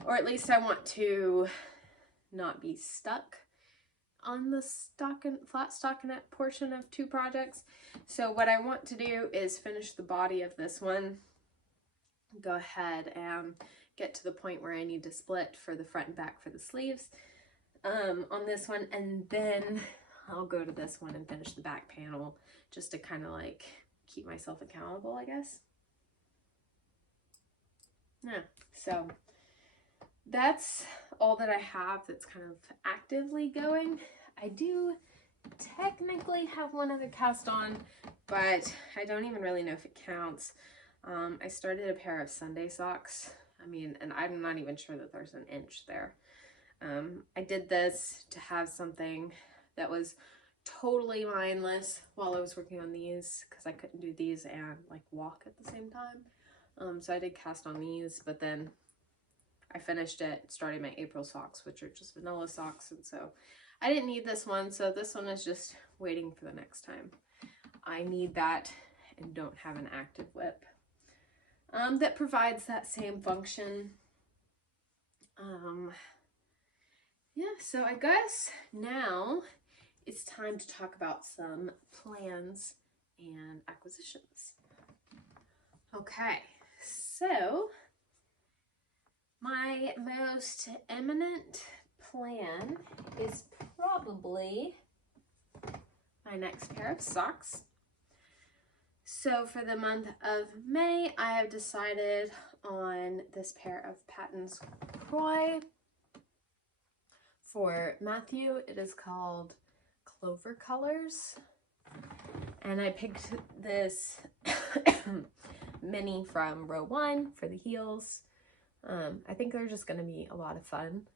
or at least I want to not be stuck on the flat stockinette portion of two projects. So what I want to do is finish the body of this one, go ahead and get to the point where I need to split for the front and back for the sleeves on this one, and then I'll go to this one and finish the back panel, just to kind of like keep myself accountable, I guess. Yeah, so that's all that I have that's kind of actively going. I do technically have one other cast on, but I don't even really know if it counts. I started a pair of Sunday socks. I mean, and I'm not even sure that there's an inch there. I did this to have something that was totally mindless while I was working on these, because I couldn't do these and like walk at the same time. So I did cast on these, but then I finished it, starting my April socks, which are just vanilla socks, and so I didn't need this one, so this one is just waiting for the next time I need that and don't have an active whip that provides that same function. Yeah, so I guess now it's time to talk about some plans and acquisitions. Okay, so my most imminent plan is probably my next pair of socks. So for the month of May, I have decided on this pair of Patton's Croix. For Matthew, it is called Clover Colors. And I picked this mini from row 1 for the heels. I think they're just going to be a lot of fun.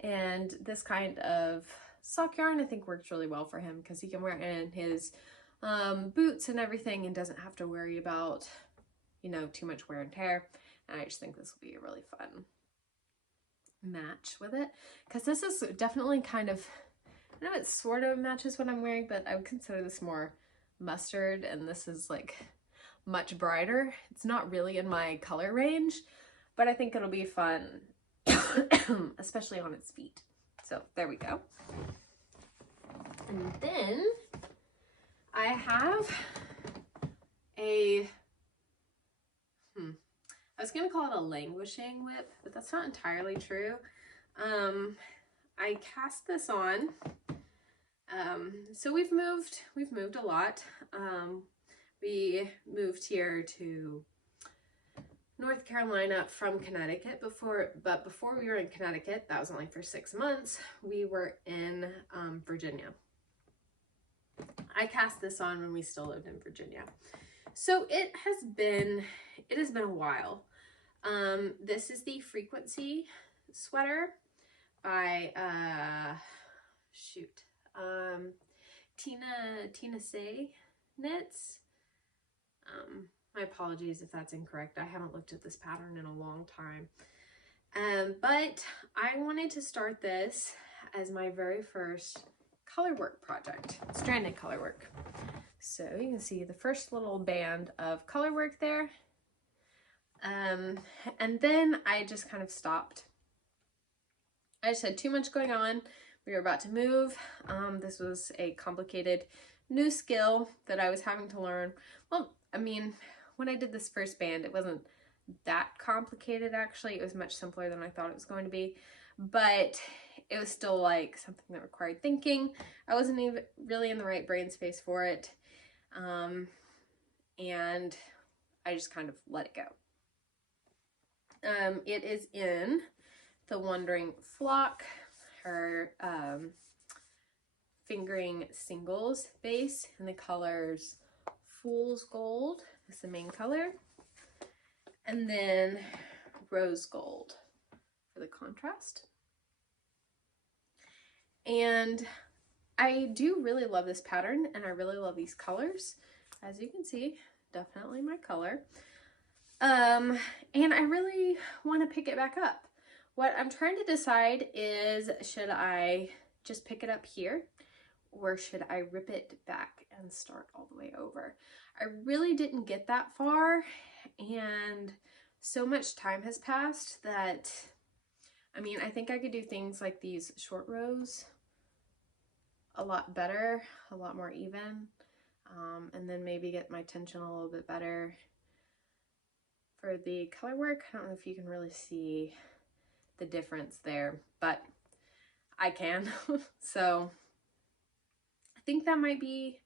And this kind of sock yarn I think works really well for him, because he can wear it in his boots and everything and doesn't have to worry about, you know, too much wear and tear. And I just think this will be a really fun match with it, because this is definitely kind of, I know it sort of matches what I'm wearing, but I would consider this more mustard, and this is like much brighter. It's not really in my color range, but I think it'll be fun, especially on its feet. So there we go. And then I have a, I was gonna call it a languishing whip, but that's not entirely true. I cast this on. So we've moved a lot. We moved here to North Carolina from Connecticut but before we were in Connecticut, that was only for 6 months, we were in Virginia. I cast this on when we still lived in Virginia. So it has been a while. This is the Frequency sweater by Tina Say Knits. My apologies if that's incorrect. I haven't looked at this pattern in a long time. But I wanted to start this as my very first color work project, stranded color work. So you can see the first little band of color work there. And then I just kind of stopped. I just had too much going on. We were about to move. This was a complicated new skill that I was having to learn. Well, I mean, when I did this first band, it wasn't that complicated actually. It was much simpler than I thought it was going to be, but it was still like something that required thinking. I wasn't even really in the right brain space for it. And I just kind of let it go. It is in the Wandering Flock, her fingering singles base, in the colors Fool's Gold is the main color, and then Rose Gold for the contrast. And I do really love this pattern, and I really love these colors. As you can see, definitely my color. And I really want to pick it back up. What I'm trying to decide is, should I just pick it up here, or should I rip it back and start all the way over? I really didn't get that far, and so much time has passed that, I mean, I think I could do things like these short rows a lot better, a lot more even, and then maybe get my tension a little bit better. For the color work, I don't know if you can really see the difference there, but I can. So I think that might be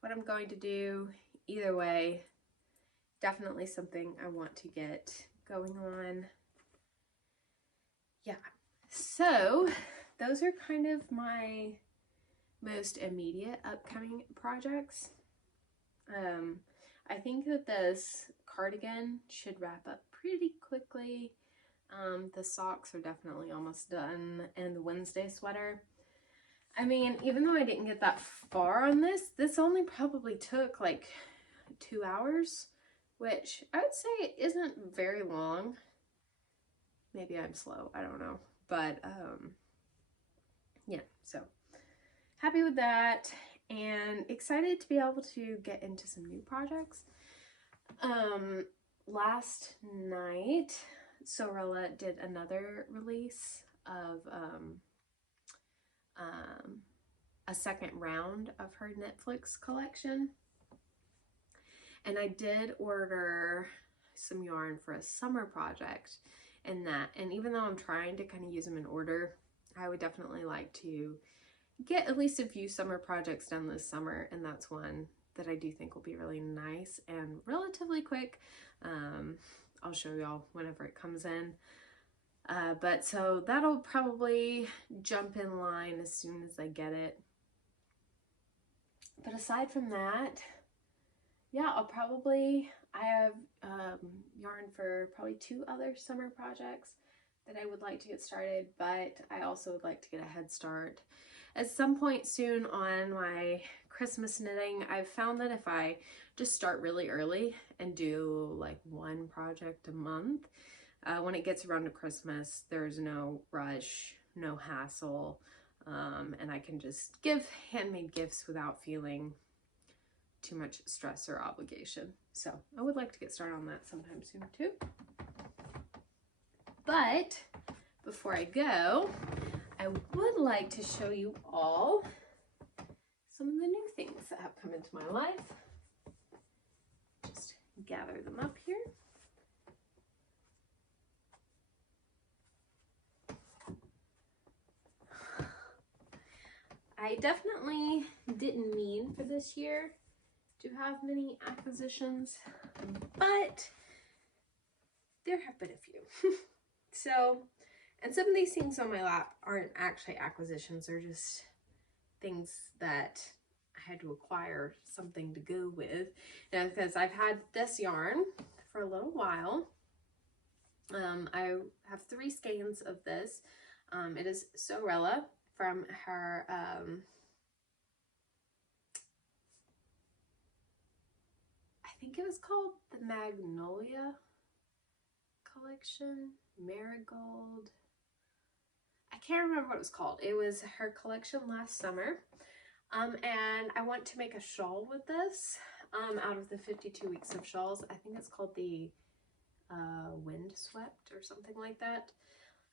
what I'm going to do. Either way, definitely something I want to get going on. Yeah, so those are kind of my most immediate upcoming projects. I think that this cardigan should wrap up pretty quickly. The socks are definitely almost done, and the Wednesday sweater. I mean, even though I didn't get that far on this only probably took like 2 hours, which I would say isn't very long. Maybe I'm slow, I don't know. But yeah, so happy with that and excited to be able to get into some new projects. Last night, Sewrella did another release of a second round of her Netflix collection. And I did order some yarn for a summer project in that. And even though I'm trying to kind of use them in order, I would definitely like to get at least a few summer projects done this summer. And that's one that I do think will be really nice and relatively quick. I'll show y'all whenever it comes in. But so that'll probably jump in line as soon as I get it. But aside from that, yeah, I have yarn for probably 2 other summer projects that I would like to get started, but I also would like to get a head start at some point soon on my Christmas knitting. I've found that if I just start really early and do like 1 project a month, when it gets around to Christmas, there's no rush, no hassle, and I can just give handmade gifts without feeling too much stress or obligation. So I would like to get started on that sometime soon too. But before I go, I would like to show you all some of the new things that have come into my life. Just gather them up here. I definitely didn't mean for this year to have many acquisitions, but there have been a few. So, and some of these things on my lap aren't actually acquisitions, they're just things that I had to acquire something to go with. Now, because I've had this yarn for a little while. I have 3 skeins of this. It is Sewrella from her I think it was called the Magnolia collection, Marigold. I can't remember what it was called. It was her collection last summer. And I want to make a shawl with this out of the 52 weeks of shawls. I think it's called the Windswept or something like that.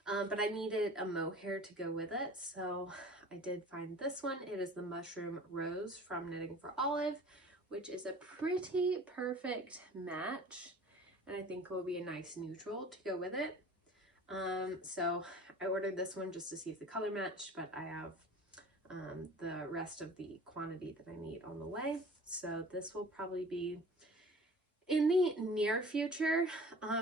But I needed a mohair to go with it, so I did find this one. It is the Mushroom Rose from Knitting for Olive, which is a pretty perfect match, and I think it will be a nice neutral to go with it. So I ordered this one just to see if the color matched, but I have the rest of the quantity that I need on the way. So this will probably be in the near future,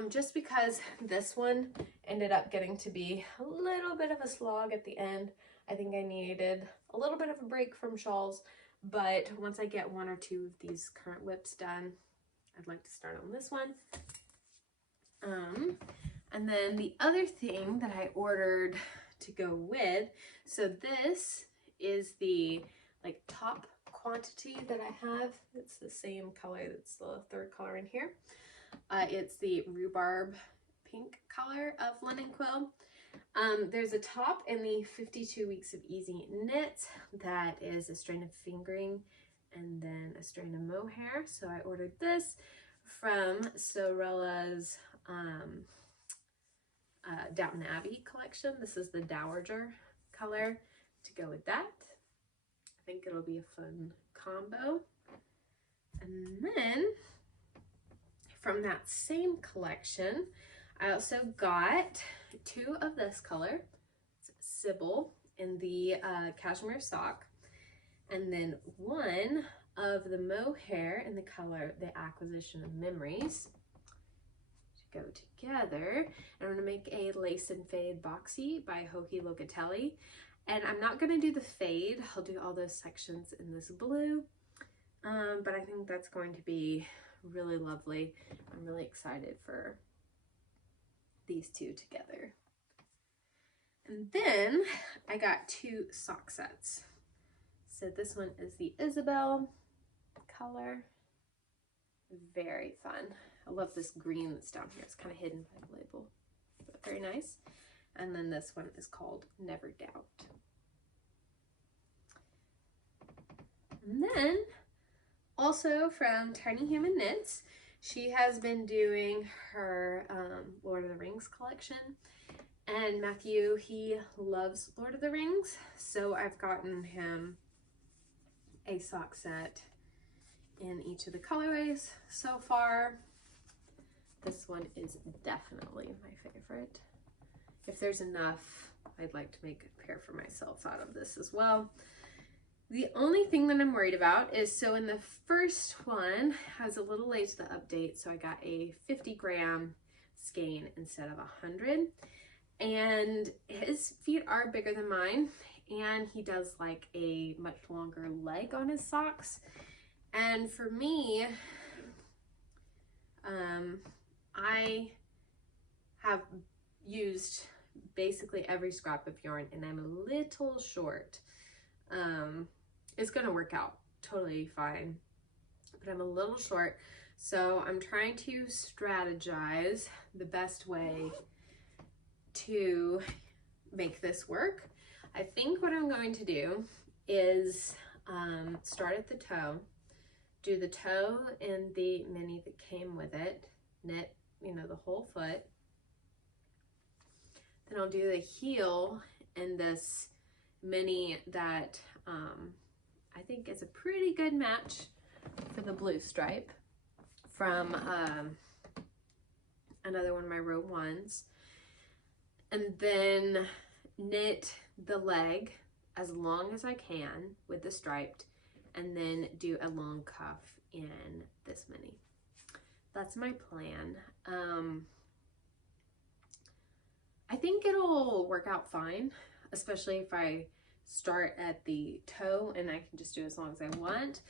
just because this one ended up getting to be a little bit of a slog at the end. I think I needed a little bit of a break from shawls, but once I get 1 or 2 of these current whips done, I'd like to start on this one. And then the other thing that I ordered to go with, so this is the like top quantity that I have. It's the same color, that's the 3rd color in here. It's the rhubarb pink color of Linen Quill. There's a top in the 52 weeks of easy knits that is a strain of fingering and then a strain of mohair. So I ordered this from Sewrella's Downton Abbey collection. This is the Dowager color to go with that. I think it'll be a fun combo. And then from that same collection, I also got 2 of this color. It's Sybil in the cashmere sock, and then 1 of the mohair in the color The Acquisition of Memories. As you go together. And I'm going to make a Lace and Fade Boxy by Hoki Locatelli. And I'm not going to do the fade. I'll do all those sections in this blue. But I think that's going to be really lovely. I'm really excited for these two together. And then I got 2 sock sets. So this one is the Isabel color. Very fun. I love this green that's down here. It's kind of hidden by the label, but very nice. And then this one is called Never Doubt. And then also from Tiny Human Knits, she has been doing her Lord of the Rings collection. And Matthew, he loves Lord of the Rings, so I've gotten him a sock set in each of the colorways so far. This one is definitely my favorite. If there's enough, I'd like to make a pair for myself out of this as well. The only thing that I'm worried about is, so in the first one, I was a little late to the update, so I got a 50-gram skein instead of 100. And his feet are bigger than mine, and he does like a much longer leg on his socks. And for me, I have used basically every scrap of yarn, and I'm a little short. It's gonna work out totally fine, but I'm a little short, so I'm trying to strategize the best way to make this work. I think what I'm going to do is start at the toe, do the toe in the mini that came with it, knit, you know, the whole foot. Then I'll do the heel in this mini that I think is a pretty good match for the blue stripe from another one of my row ones. And then knit the leg as long as I can with the striped, and then do a long cuff in this mini. That's my plan. I think it'll work out fine, especially if I start at the toe and I can just do as long as I want.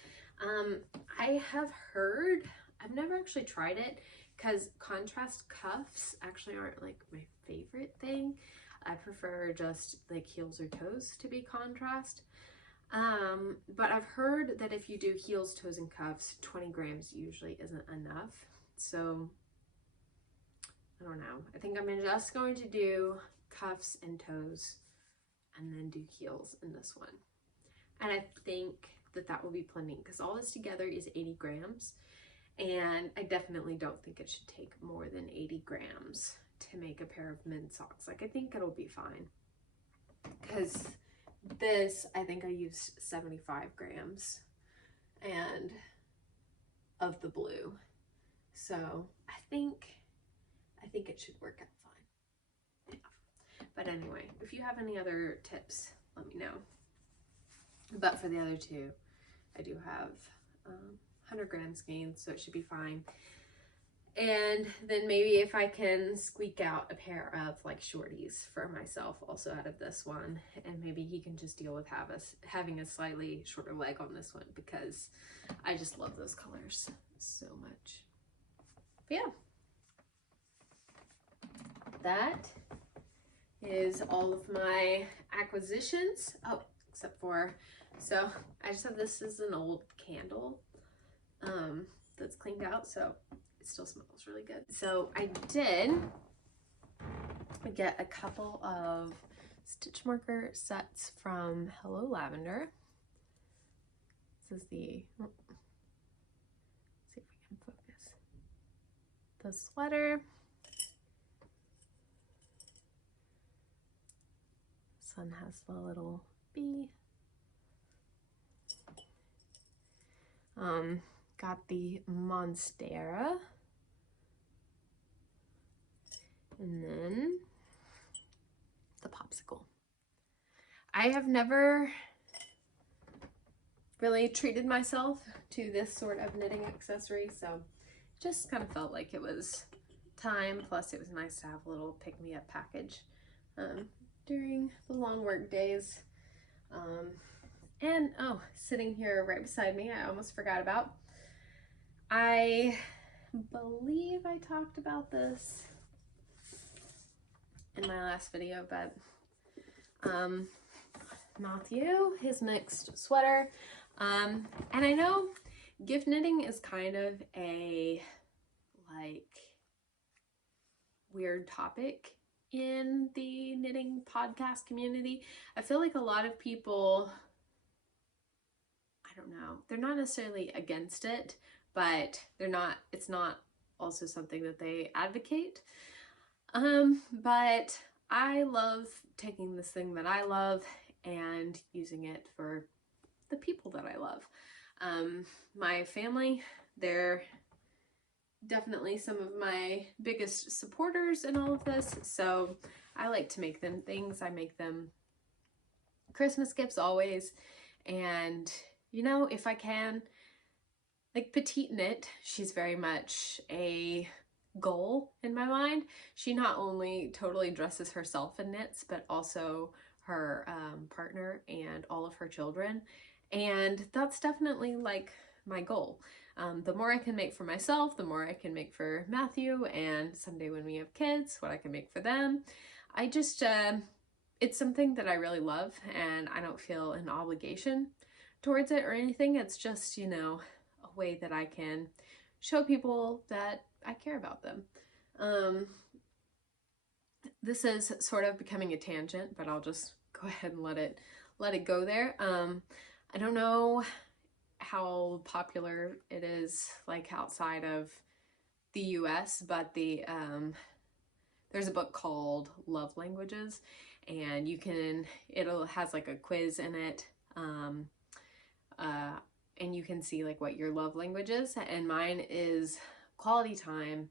I have heard, I've never actually tried it, because contrast cuffs actually aren't like my favorite thing. I prefer just like heels or toes to be contrast. But I've heard that if you do heels, toes, and cuffs, 20 grams usually isn't enough. So I don't know. I think I'm just going to do cuffs and toes and then do heels in this one. And I think that that will be plenty, because all this together is 80 grams. And I definitely don't think it should take more than 80 grams to make a pair of men's socks. Like, I think it'll be fine. Because this, I think I used 75 grams and of the blue. So I think it should work out fine. Yeah. But anyway, if you have any other tips, let me know. But for the other two, I do have 100 grams gained, so it should be fine. And then maybe if I can squeak out a pair of like shorties for myself also out of this one, and maybe he can just deal with having a slightly shorter leg on this one, because I just love those colors so much. But yeah, that is all of my acquisitions. Oh, except for, so I just have this as an old candle that's cleaned out, so it still smells really good. So I did get a couple of stitch marker sets from Hello Lavender. This is the, let's see if we can focus, the sweater. This one has the little bee. Got the Monstera, and then the popsicle. I have never really treated myself to this sort of knitting accessory, so just kind of felt like it was time. Plus it was nice to have a little pick-me-up package during the long work days. And oh, sitting here right beside me, I almost forgot about, I believe I talked about this in my last video, but Matthew, his mixed sweater. And I know gift knitting is kind of a like weird topic in the knitting podcast community. I feel like a lot of people, I don't know, they're not necessarily against it, but it's not also something that they advocate. But I love taking this thing that I love and using it for the people that I love. My family, they're definitely some of my biggest supporters in all of this, so I like to make them things. I make them Christmas gifts always, and you know, if I can, like Petite knit, she's very much a goal in my mind. She not only totally dresses herself in knits, but also her partner and all of her children, and that's definitely like my goal. The more I can make for myself, the more I can make for Matthew, and someday when we have kids, what I can make for them. I just, it's something that I really love, and I don't feel an obligation towards it or anything. It's just, you know, a way that I can show people that I care about them. This is sort of becoming a tangent, but I'll just go ahead and let it go there. I don't know how popular it is like outside of the US, but there's a book called Love Languages, and it has like a quiz in it, and you can see like what your love language is, and mine is quality time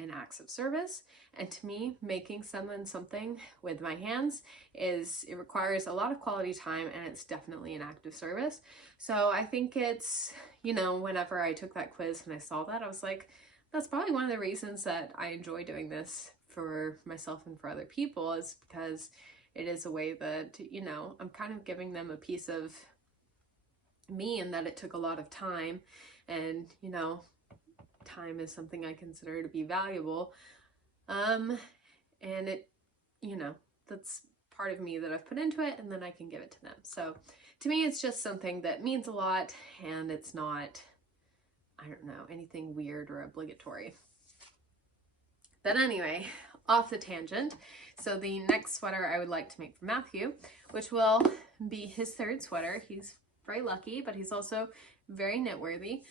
and acts of service. And to me, making someone something with my hands it requires a lot of quality time, and it's definitely an act of service. So I think it's, you know, whenever I took that quiz and I saw that, I was like, that's probably one of the reasons that I enjoy doing this for myself and for other people, is because it is a way that, you know, I'm kind of giving them a piece of me, and that it took a lot of time, and, you know, time is something I consider to be valuable, and it, you know, that's part of me that I've put into it, and then I can give it to them. So to me, it's just something that means a lot, and it's not, I don't know, anything weird or obligatory. But anyway, off the tangent. So the next sweater I would like to make for Matthew, which will be his third sweater. He's very lucky, but he's also very knit-worthy.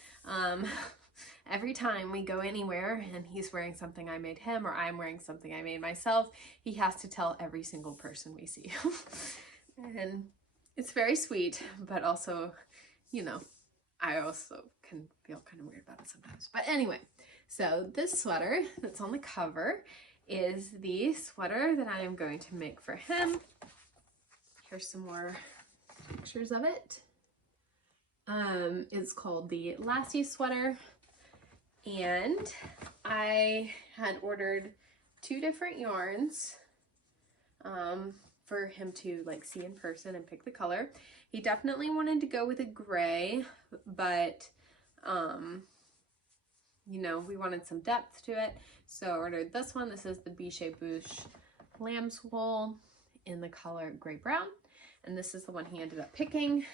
Every time we go anywhere and he's wearing something I made him, or I'm wearing something I made myself, he has to tell every single person we see. And it's very sweet, but also, you know, I also can feel kind of weird about it sometimes. But anyway, so this sweater that's on the cover is the sweater that I am going to make for him. Here's some more pictures of it. It's called the Lassie sweater, and I had ordered 2 different yarns for him to like see in person and pick the color. He definitely wanted to go with a gray, but you know, we wanted some depth to it, so I ordered this one. This is the Briochealicious lamb's wool in the color gray brown, and this is the one he ended up picking.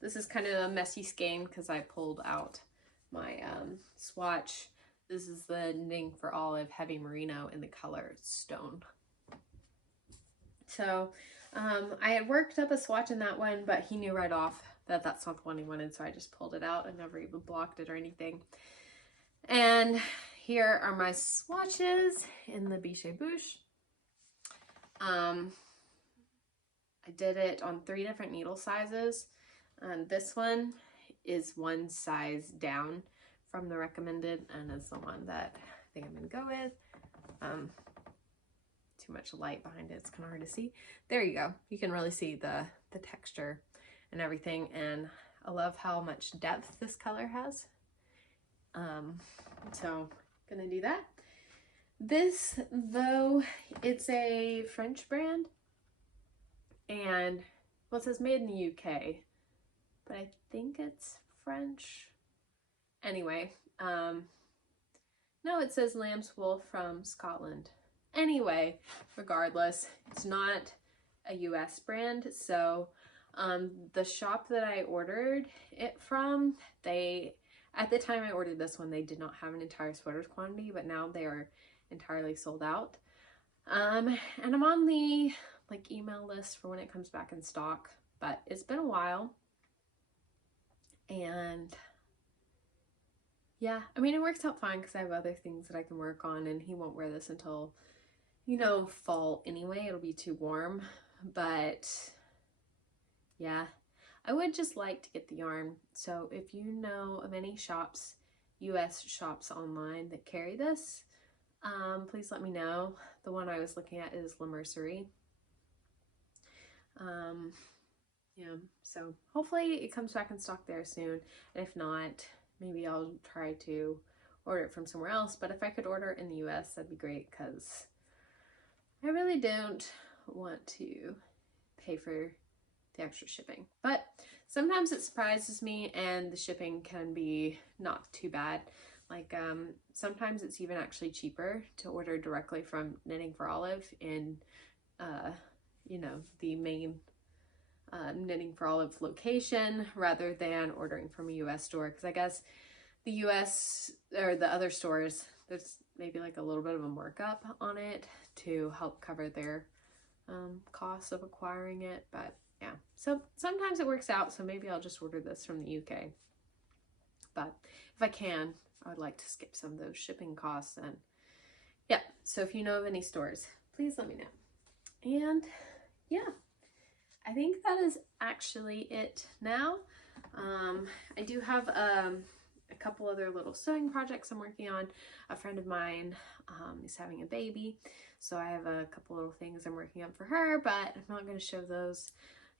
This is kind of a messy skein because I pulled out my swatch. This is the Knitting for Olive Heavy Merino in the color Stone. So I had worked up a swatch in that one, but he knew right off that that's not the one he wanted, so I just pulled it out and never even blocked it or anything. And here are my swatches in the Briochealicious. I did it on 3 different needle sizes. This one is 1 size down from the recommended, and is the one that I think I'm gonna go with. Too much light behind it, it's kind of hard to see. There you go. You can really see the texture and everything, and I love how much depth this color has. So gonna do that. This, though, it's a French brand, and well, it says made in the UK, but I think it's French. Anyway, no, it says lamb's wool from Scotland. Anyway, regardless, it's not a US brand. So the shop that I ordered it from, at the time I ordered this one, they did not have an entire sweaters quantity, but now they are entirely sold out. And I'm on the email list for when it comes back in stock, but it's been a while. And yeah, I mean, it works out fine because I have other things that I can work on, and he won't wear this until, you know, fall anyway. It'll be too warm. But yeah, I would just like to get the yarn. So if you know of any shops, US shops online that carry this, please let me know. The one I was looking at is La Mercerie. Yeah, so hopefully it comes back in stock there soon. And if not, maybe I'll try to order it from somewhere else. But if I could order it in the US, that'd be great, because I really don't want to pay for the extra shipping. But sometimes it surprises me, and the shipping can be not too bad. Like sometimes it's even actually cheaper to order directly from Knitting for Olive in you know, the main Knitting for Olive location, rather than ordering from a US store, because I guess the US or the other stores, there's maybe like a little bit of a markup on it to help cover their costs of acquiring it. But yeah, so sometimes it works out, so maybe I'll just order this from the UK. But if I can, I would like to skip some of those shipping costs. And yeah, so if you know of any stores, please let me know. And yeah, I think that is actually it now. I do have a couple other little sewing projects I'm working on. A friend of mine is having a baby, so I have a couple little things I'm working on for her, but I'm not going to show those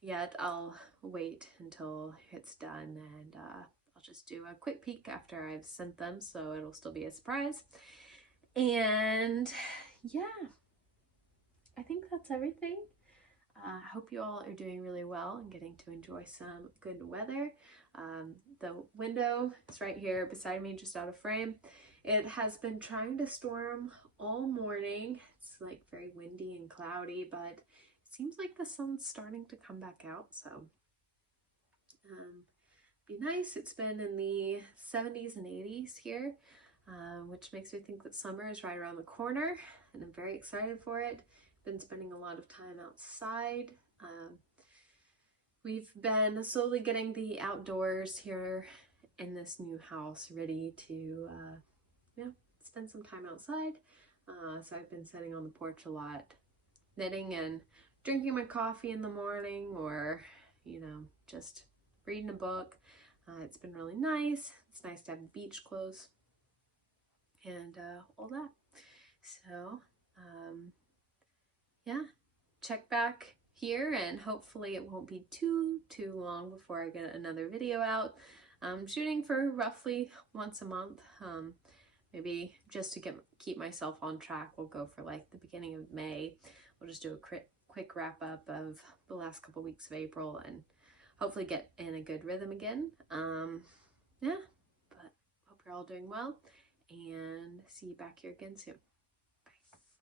yet. I'll wait until it's done, and I'll just do a quick peek after I've sent them, so it'll still be a surprise. And yeah, I think that's everything. I hope you all are doing really well and getting to enjoy some good weather. The window is right here beside me, just out of frame. It has been trying to storm all morning. It's like very windy and cloudy, but it seems like the sun's starting to come back out, so be nice. It's been in the 70s and 80s here, which makes me think that summer is right around the corner, and I'm very excited for it. Been spending a lot of time outside. We've been slowly getting the outdoors here in this new house ready to spend some time outside. So I've been sitting on the porch a lot, knitting and drinking my coffee in the morning, or you know, just reading a book. It's been really nice. It's nice to have beach clothes and all that. So yeah, check back here, and hopefully it won't be too long before I get another video out. I'm shooting for roughly once a month, maybe just to keep myself on track. We'll go for like the beginning of May. We'll just do a quick wrap up of the last couple weeks of April, and hopefully get in a good rhythm again. Yeah, but hope you're all doing well, and see you back here again soon.